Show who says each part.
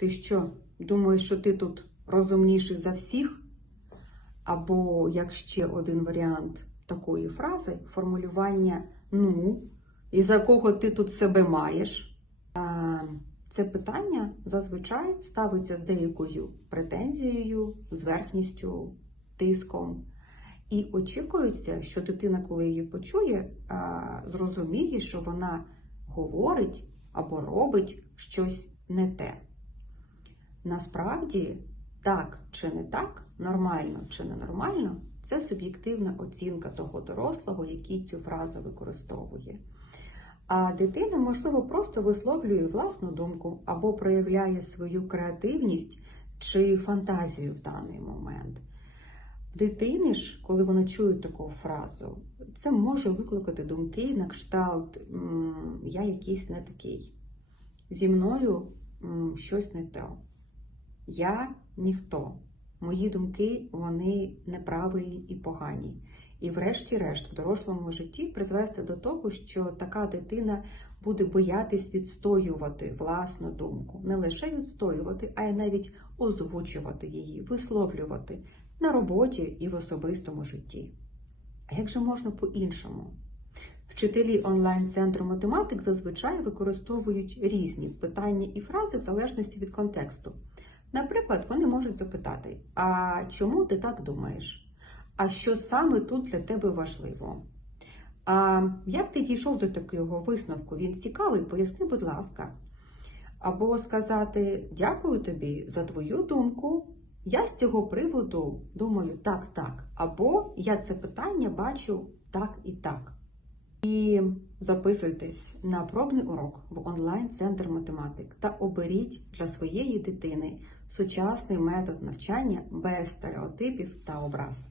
Speaker 1: Ти що, думаєш, що ти тут розумніший за всіх? Або як ще один варіант такої фрази формулювання ну, і за кого ти тут себе маєш? Це питання зазвичай ставиться з деякою претензією, зверхністю, тиском. І очікується, що дитина, коли її почує, зрозуміє, що вона говорить або робить щось не те. Насправді, так чи не так, нормально чи ненормально, це суб'єктивна оцінка того дорослого, який цю фразу використовує. А дитина, можливо, просто висловлює власну думку або проявляє свою креативність чи фантазію в даний момент. В дитини ж, коли вона чує таку фразу, це може викликати думки на кшталт я якийсь не такий. Зі мною щось не те. Я ніхто. Мої думки вони неправильні і погані. І, врешті-решт, в дорослому житті призвести до того, що така дитина буде боятись відстоювати власну думку, не лише відстоювати, а й навіть озвучувати її, висловлювати на роботі і в особистому житті. А як же можна по-іншому? Вчителі онлайн-центру математик зазвичай використовують різні питання і фрази в залежності від контексту. Наприклад, вони можуть запитати: А чому ти так думаєш? А що саме тут для тебе важливо? А як ти дійшов до такого висновку? Він цікавий, поясни, будь ласка. Або сказати дякую тобі за твою думку. Я з цього приводу думаю так, так. Або я це питання бачу так і так. І записуйтесь на пробний урок в онлайн-центр математик та оберіть для своєї дитини сучасний метод навчання без стереотипів та образ.